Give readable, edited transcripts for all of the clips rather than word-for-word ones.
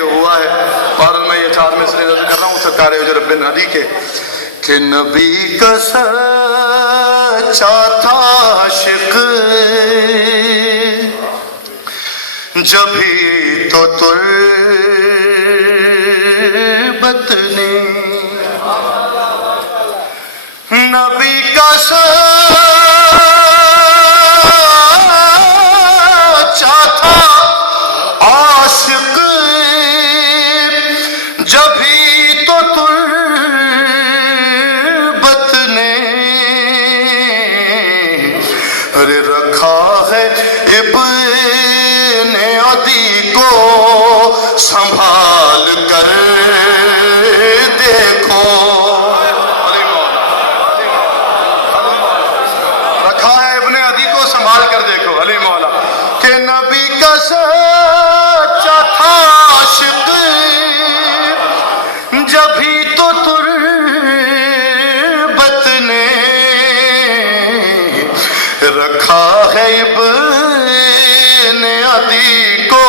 ہوا ہے اور میں یہ چار مسئلے نظر کر رہا ہوں سرکار رب ہدی کے کہ نبی کا سچا تھا عاشق جبھی تو تربت نے نبی کا سچا تھا عاشق جبھی تو تربت نے ارے رکھا ہے ابن عدی کو سنبھال کر دیکھو رکھا ہے ابن عدی کو سنبھال کر دیکھو علی مولا کہ نبی کا سچا تھا عاشق جبھی تو تربت نے رکھا ہے ابن عدی کو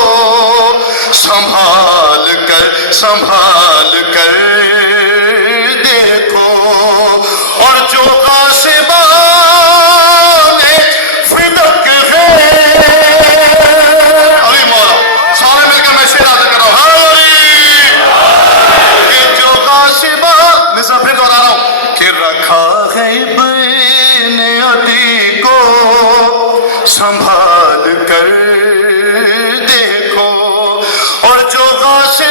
سنبھال کر دیکھو اور جو غاصبان فلک ہے علی مولا سارے مل کر میں شعر ادا کر رہا ہوں پھر دوہرا رہا ہوں کہ رکھا ہے ابن عدی کو سنبھال کر دیکھو اور جو غاصب